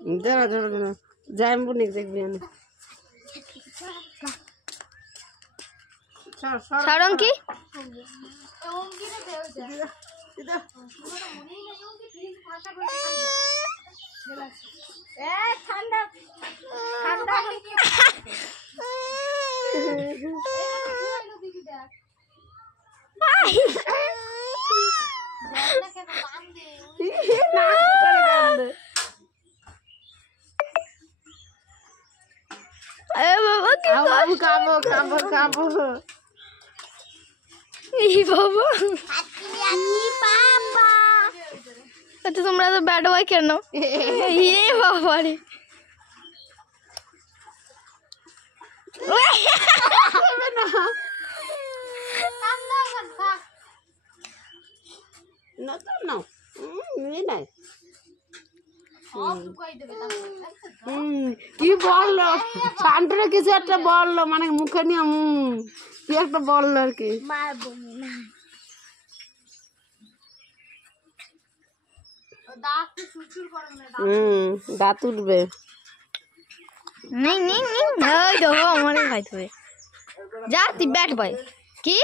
জোড়া জোড়া জোড়া যাইম বুনি দেখবি না সারঙ্কি ঠান্ডা ঠান্ডা খাবো খাবো খাবো তোমরা তো ব্যাড বয় কেন বাবা রে কি বললো শান্তরে কিছু একটা বললো মানে মুখে নিয়ে কি একটা বললো আর কি দাঁত উঠবে আমার খাইতে হবে যা তুই ব্যাট বয় কি